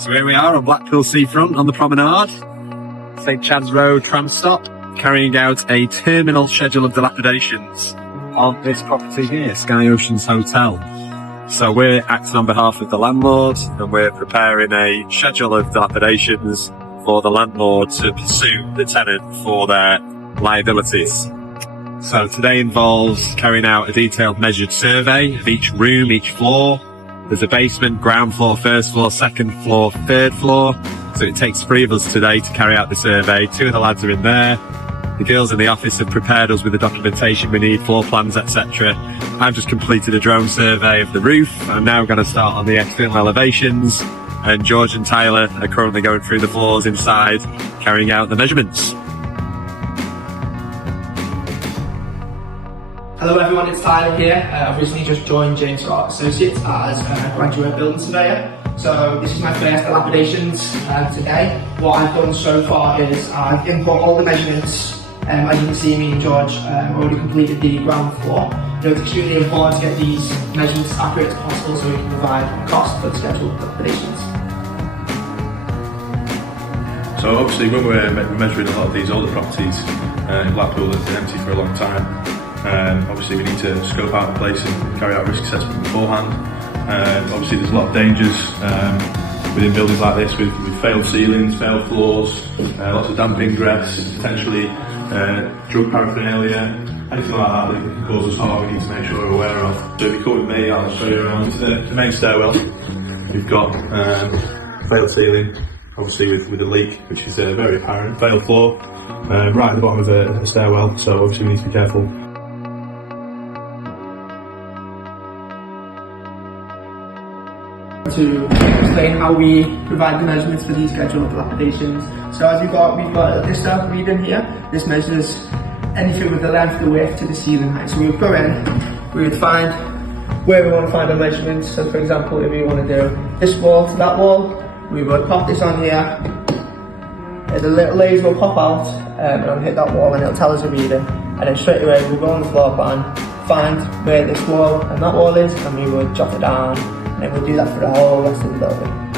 So here we are on Blackpool seafront on the promenade, St Chad's Road tram stop, carrying out a terminal schedule of dilapidations on this property here, Skye Oceans Hotel. So we're acting on behalf of the landlord and we're preparing a schedule of dilapidations for the landlord to pursue the tenant for their liabilities. So today involves carrying out a detailed measured survey of each room, each floor. There's a basement, ground floor, first floor, second floor, third floor. So it takes 3 of us today to carry out the survey. 2 of the lads are in there. The girls in the office have prepared us with the documentation we need, floor plans, etc. I've just completed a drone survey of the roof. I'm now going to start on the external elevations. And George and Tyler are currently going through the floors inside, carrying out the measurements. Hello everyone, it's Tyler here. I've recently just joined James Scott Associates as a graduate building surveyor. So this is my first dilapidations today. What I've done so far is I've input all the measurements. As you can see, me and George already completed the ground floor. It's extremely important to get these measurements as accurate as possible so we can provide a cost for the scheduled dilapidations. So obviously when we're measuring a lot of these older properties in Blackpool that have been empty for a long time, obviously we need to scope out the place and carry out risk assessment beforehand. Obviously there's a lot of dangers within buildings like this with failed ceilings, failed floors, lots of damp ingress, potentially drug paraphernalia, anything like that that can cause us harm we need to make sure we're aware of. So if you come with me, I'll show you around the main stairwell. We've got failed ceiling, obviously with a leak, which is very apparent. Failed floor, right at the bottom of the stairwell, so obviously we need to be careful. To explain how we provide the measurements for these scheduled dilapidations. So as we've got this stuff reading here. This measures anything with the length, the width to the ceiling height. So we would go in, we would find where we want to find our measurements. So for example, if we want to do this wall to that wall, we would pop this on here, the little laser will pop out and it'll hit that wall and it'll tell us the reading. And then straight away we'll go on the floor plan, find where this wall and that wall is, and we would jot it down. And we'll do that for the whole rest of the building.